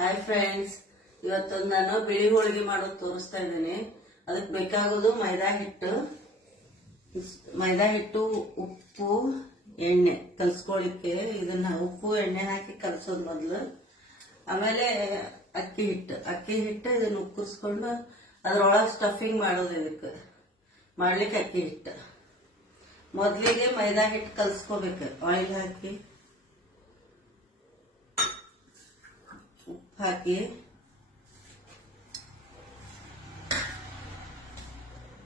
Hi friends, ಇವತ್ತು ನಾನು ಬಿಳಿ ಹೋಳಿಗೆ ಮಾಡೋದು ತೋರಿಸ್ತಾ ಇದ್ದೀನಿ. ಅದಕ್ಕೆ ಬೇಕಾಗೋದು ಮೈದಾ ಹಿಟ್ಟು, ಉಪ್ಪು, ಎಣ್ಣೆ ಕಲ್ಸ್ಕೊಳ್ಳಿಕ್ಕೆ. ಇದನ್ನ ಉಪ್ಪು ಎಣ್ಣೆ ಹಾಕಿ ಕಲಸೋದು ಮೊದಲು. ಆಮೇಲೆ ಅಕ್ಕಿ ಹಿಟ್ಟು ಇದನ್ನ ಉಕ್ಕರಿಸ್ಕೊಂಡು ಅದ್ರೊಳಗೆ ಸ್ಟಫಿಂಗ್ ಮಾಡೋದು. ಇದಕ್ಕೆ ಮಾಡ್ಲಿಕ್ಕೆ ಅಕ್ಕಿ ಹಿಟ್ಟು ಮೊದಲಿಗೆ ಮೈದಾ ಹಿಟ್ಟು ಕಲ್ಸ್ಕೋಬೇಕು. ಆಯಿಲ್ ಹಾಕಿ ಉಪ್ಪು ಹಾಕಿ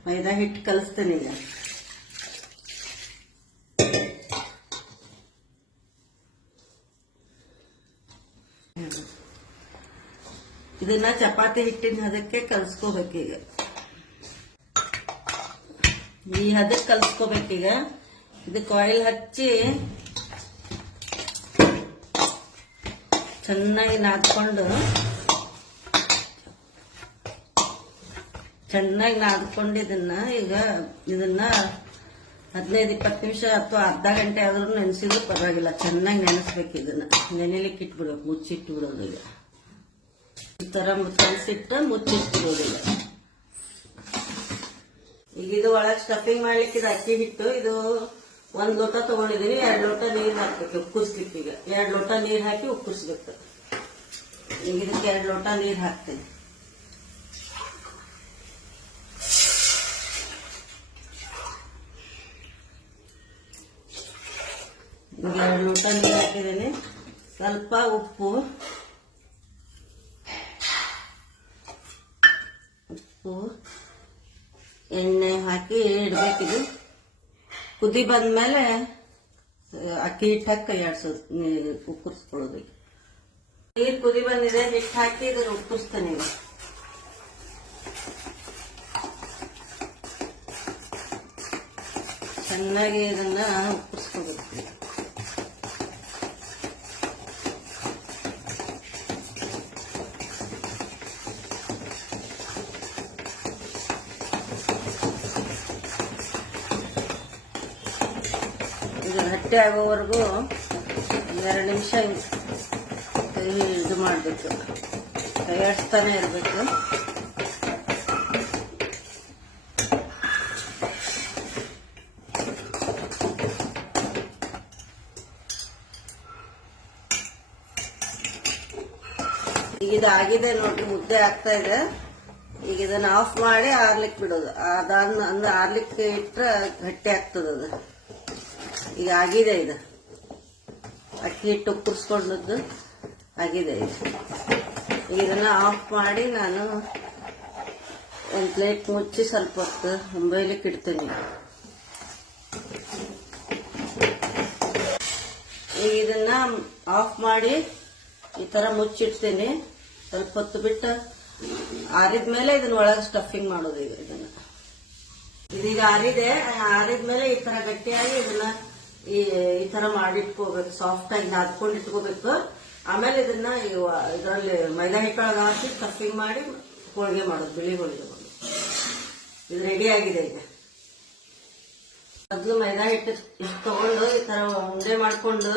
ಮೈದಾ ಹಿಟ್ಟು ಕಲಿಸ್ತೇನೆ. ಈಗ ಇದನ್ನ ಚಪಾತಿ ಹಿಟ್ಟಿನ ಹದಕ್ಕೆ ಕಲ್ಸ್ಕೋಬೇಕೀಗ. ಈ ಹದಕ್ಕೆ ಕಲ್ಸ್ಕೋಬೇಕೀಗ. ಇದಕ್ಕೆ ಆಯಿಲ್ ಹಚ್ಚಿ ಚೆನ್ನಾಗಿ ನಾದ್ಕೊಂಡು ಇದನ್ನ 15-20 ನಿಮಿಷ ಅಥವಾ ಅರ್ಧ ಗಂಟೆ ಆದ್ರೂ ನೆನೆಸಿದ್ರು ಪರವಾಗಿಲ್ಲ. ಚೆನ್ನಾಗಿ ನೆನೆಸ್ಬೇಕು. ಇದನ್ನ ನೆನೆಲಿಕ್ಕೆ ಇಟ್ಬಿಡ್ಬೇಕು. ಮುಚ್ಚಿಟ್ಬಿಡೋದು. ಈ ತರ ಕಲಸಿಟ್ಟು ಮುಚ್ಚಿಟ್ಬಿಡೋದಿಲ್ಲ. ಈಗ ಇದು ಒಳಗೆ ಸ್ಟಫಿಂಗ್ ಮಾಡ್ಲಿಕ್ಕೆ ಇದು ಅಕ್ಕಿ ಹಿಟ್ಟು. ಇದು 1 ಲೋಟ ತಗೊಂಡಿದೀನಿ. 2 ಲೋಟ ನೀರು ಹಾಕ್ಬೇಕು ಉಕ್ಕರಿಸ್ಲಿಕ್ಕೆ. ಈಗ 2 ಲೋಟ ನೀರು ಹಾಕಿ ಉಕ್ಕರಿಸ್ಬೇಕು. ಈಗ ಇದಕ್ಕೆ 2 ಲೋಟ ನೀರು ಹಾಕ್ತೀನಿ. ಈಗ 2 ಲೋಟ ನೀರು ಹಾಕಿದ್ದೀನಿ. ಸ್ವಲ್ಪ ಉಪ್ಪು ಎಣ್ಣೆ ಹಾಕಿ ಇಡ್ಬೇಕಿದು. ಕುದಿ ಬಂದ್ಮೇಲೆ ಅಕ್ಕಿ ಹಿಟ್ಟು ಹಾಕಿ ಕೈ ಆಡ್ಸೋದು, ಉಕ್ಕರಿಸ್ಕೊಳ್ಳೋದು. ನೀರು ಕುದಿ ಬಂದಿದೆ. ಹಿಟ್ಟು ಹಾಕಿ ಇದನ್ನ ಉಕ್ಕರಿಸ್ತೇನೆ. ಈಗ ಚೆನ್ನಾಗಿ ಇದನ್ನ ಉಕ್ಕರಿಸ್ಕೋಬೇಕು. ಇದು ಗಟ್ಟಿ ಆಗೋವರೆಗೂ 2 ನಿಮಿಷ ಕೈ ಇದು ಮಾಡಬೇಕು. ಕೈ ಆಡಿಸ್ತಾನೆ ಇರಬೇಕು. ಈಗ ಇದು ಆಗಿದೆ ನೋಡ್ರಿ, ಮುದ್ದೆ ಆಗ್ತಾ ಇದೆ. ಈಗ ಇದನ್ನ ಆಫ್ ಮಾಡಿ ಆರ್ಲಿಕ್ಕೆ ಬಿಡೋದು. ಅಂದ್ರೆ ಆರ್ಲಿಕ್ಕೆ ಇಟ್ರೆ ಗಟ್ಟಿ ಆಗ್ತದ. ಅದು ಈಗ ಆಗಿದೆ. ಇದು ಅಕ್ಕಿ ಹಿಟ್ಟು ಉಕ್ಕರಿಸ್ಕೊಂಡದ್ದು ಆಗಿದೆ. ಈಗ ಇದನ್ನ ಆಫ್ ಮಾಡಿ ನಾನು ಒಂದು ಪ್ಲೇಟ್ ಮುಚ್ಚಿ ಸ್ವಲ್ಪ ಹೊತ್ತು ಮುಂಬೈಲಿಕ್ಕೆ ಇಡ್ತೀನಿ. ಈಗ ಇದನ್ನ ಆಫ್ ಮಾಡಿ ಈ ತರ ಮುಚ್ಚಿಡ್ತೀನಿ. ಸ್ವಲ್ಪ ಹೊತ್ತು ಬಿಟ್ಟು ಆರಿದ್ಮೇಲೆ ಇದನ್ನ ಒಳಗೆ ಸ್ಟಫಿಂಗ್ ಮಾಡೋದು. ಈಗ ಇದೀಗ ಆರಿದ್ಮೇಲೆ ಈ ತರ ಗಟ್ಟಿಯಾಗಿ ಇದನ್ನ ಈ ತರ ಮಾಡಿಟ್ಕೋಬೇಕು. ಸಾಫ್ಟ್ ಆಗಿ ನಾದ್ಕೊಂಡು ಇಟ್ಕೋಬೇಕು. ಆಮೇಲೆ ಇದನ್ನ ಇದರಲ್ಲಿ ಮೈದಾ ಹಿಟ್ಟೊಳಗೆ ಹಾಕಿ ಸ್ಟಫಿಂಗ್ ಮಾಡಿ ಹೋಳಿಗೆ ಮಾಡೋದು, ಬಿಳಿ ಹೋಳಿಗೆ ಮಾಡೋದು. ಇದು ರೆಡಿ ಆಗಿದೆ. ಈಗ ಮೊದಲು ಮೈದಾ ಹಿಟ್ಟು ತಗೊಂಡು ಈ ತರ ಉಂಡೆ ಮಾಡ್ಕೊಂಡು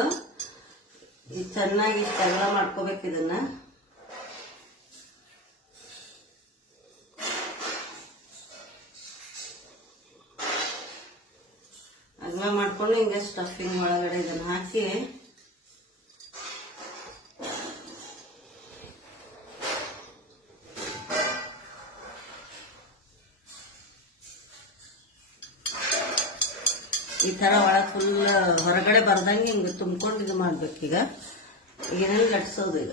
ಚೆನ್ನಾಗಿ ಇಷ್ಟೆಲ್ಲ ಮಾಡ್ಕೋಬೇಕು. ಇದನ್ನ ಅಗ್ಲ ಮಾಡ್ಕೊಂಡು ಹಿಂಗೆ ಸ್ಟಫಿಂಗ್ ಒಳಗಡೆ ಇದನ್ನ ಹಾಕಿ ಈ ತರ ಒಳಗೆ ಫುಲ್ ಹೊರಗಡೆ ಬರ್ದಂಗೆ ಹಿಂಗೆ ತುಂಬ್ಕೊಂಡು ಇದು ಮಾಡ್ಬೇಕೀಗ. ಏನೇನು ಲಟ್ಸೋದು. ಈಗ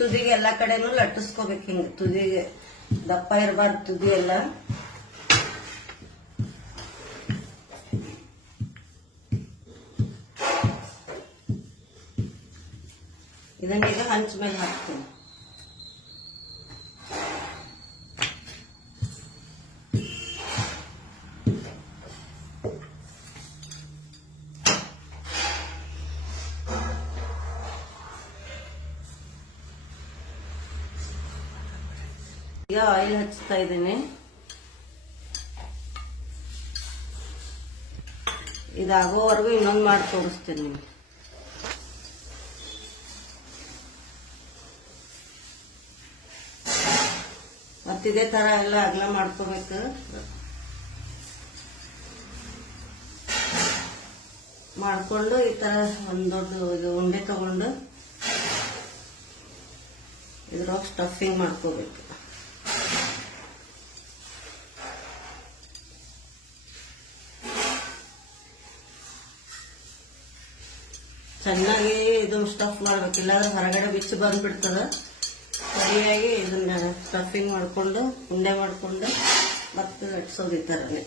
ತುದಿಗೆ ಎಲ್ಲಾ ಕಡೆನೂ ಲಟ್ಟಿಸ್ಕೋಬೇಕು. ಹಿಂಗೆ ತುದಿಗೆ ದಪ್ಪ ಇರಬಾರ್ದು ತುದಿ ಎಲ್ಲ. ಇದನ್ನೀಗ ಹಂಚ ಮೇಲೆ ಹಾಕ್ತೀನಿ. ಈಗ ಆಯಿಲ್ ಹಚ್ತಾ ಇದ್ದೀನಿ. ಇದಾಗೋವರೆಗೂ ಇನ್ನೊಂದು ಮಾಡಿ ತೋರಿಸ್ತೀನಿ ನಿಮ್ಗೆ. ಮತ್ತಿದೇ ತರ ಎಲ್ಲ ಅಗಲ ಮಾಡ್ಕೋಬೇಕು. ಮಾಡ್ಕೊಂಡು ಈ ತರ ಒಂದು ದೊಡ್ಡ ಉಂಡೆ ತಗೊಂಡು ಇದ್ರೊಳಗೆ ಸ್ಟಫಿಂಗ್ ಮಾಡ್ಕೋಬೇಕು. ಚೆನ್ನಾಗಿ ಇದನ್ನ ಸ್ಟಫ್ ಮಾಡ್ಬೇಕು, ಇಲ್ಲಾಂದ್ರೆ ಹೊರಗಡೆ ಬಿಚ್ಚಿ ಬಂದ್ಬಿಡ್ತದ. ಸರಿಯಾಗಿ ಇದನ್ನ ಸ್ಟಫಿಂಗ್ ಮಾಡ್ಕೊಂಡು ಉಂಡೆ ಮಾಡ್ಕೊಂಡು ಮತ್ತೆ ಲಟ್ಸೋದು ಈ ಥರನೇ.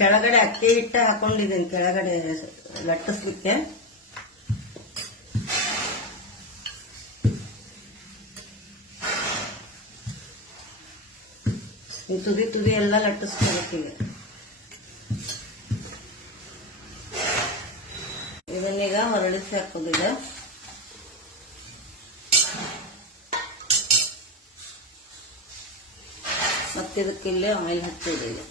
ಕೆಳಗಡೆ ಅಕ್ಕಿ ಹಿಟ್ಟು ಹಾಕೊಂಡಿದ್ದೀನಿ, ಕೆಳಗಡೆ ಲಟ್ಟಿಸ್ಲಿಕ್ಕೆ. ತುದಿ ತುದಿ ಎಲ್ಲ ಲಟ್ಟಿಸ್ಕೊಬೇಕೀಗ. ಇದನ್ನೀಗ ಹೊರಳಿಸಿ ಹಾಕೋದಿದೆ. ಮತ್ತಿದಕ್ಕಿಲ್ಲೇ ಆಯಿಲ್ ಹಚ್ಚೋದಿದೆ.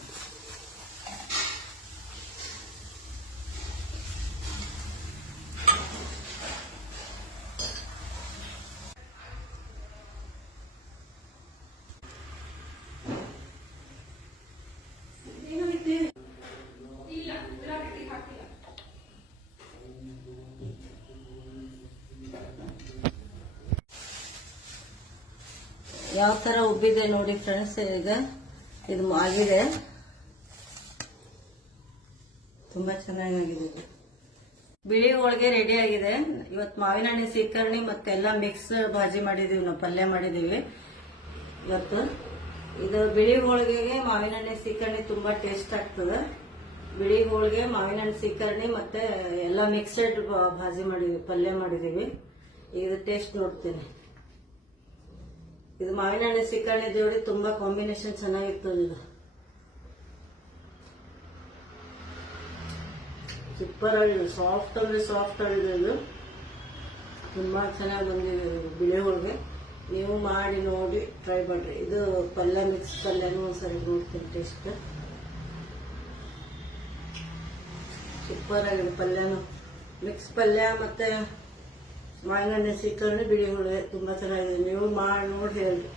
ಯಾವ ತರ ಉಬ್ಬಿದೆ ನೋಡಿ ಫ್ರೆಂಡ್ಸ್. ಈಗ ಇದು ಆಗಿದೆ, ತುಂಬಾ ಚೆನ್ನಾಗಿದೆ. ಬಿಳಿ ಹೋಳಿಗೆ ರೆಡಿ ಆಗಿದೆ. ಇವತ್ತು ಮಾವಿನ ಹಣ್ಣು ಸೀಕರ್ಣಿ ಮತ್ತೆಲ್ಲ ಮಿಕ್ಸ್ ಭಾಜಿ ಮಾಡಿದೀವಿ, ನಾವು ಪಲ್ಯ ಮಾಡಿದೀವಿ ಇವತ್ತು. ಇದು ಬಿಳಿ ಹೋಳಿಗೆಗೆ ಮಾವಿನ ಹಣ್ಣು ಸೀಕರ್ಣಿ ತುಂಬಾ ಟೇಸ್ಟ್ ಆಗ್ತದೆ. ಬಿಳಿ ಹೋಳಿಗೆ ಮಾವಿನ ಹಣ್ಣು ಸೀಕರ್ಣಿ ಮತ್ತೆ ಎಲ್ಲ ಮಿಕ್ಸೆಡ್ ಭಾಜಿ ಮಾಡಿದೀವಿ, ಪಲ್ಯ ಮಾಡಿದೀವಿ. ಇದು ಟೇಸ್ಟ್ ನೋಡ್ತೀನಿ. ಇದು ಮಾವಿನ ಹಣ್ಣು ಸೀಕರ್ಣಿ ಜೋಡಿ ತುಂಬಾ ಕಾಂಬಿನೇಷನ್ ಚೆನ್ನಾಗಿರ್ತದೆ. ಇದು ಸೂಪರ್ ಆಗಿದೆ, ಸಾಫ್ಟ್ ಅಂದ್ರೆ ಸಾಫ್ಟ್ ಆಗಿದೆ. ಇದು ತುಂಬಾ ಚೆನ್ನಾಗಿ ಬಂದಿದೆ ಬಿಳಿ ಹೋಳಿಗೆ. ನೀವು ಮಾಡಿ ನೋಡಿ ಟ್ರೈ ಮಾಡ್ರಿ. ಇದು ಪಲ್ಯ ಮಿಕ್ಸ್ ಪಲ್ಯನೂ ಒಂದ್ಸರಿ ನೋಡ್ತೀನಿ ಟೇಸ್ಟ್. ಸೂಪರ್ ಆಗಿದೆ ಪಲ್ಯನು. ಮಿಕ್ಸ್ ಪಲ್ಯ ಮತ್ತೆ ಮಾವಿನ ಹಣ್ಣು ಸೀಕರ್ಣಿ ಬಿಳಿ ಹೋಳಿಗೆ ತುಂಬಾ ಚೆನ್ನಾಗಿದೆ. ನೀವು ಮಾಡಿ ನೋಡಿ ಹೇಳ್ರಿ.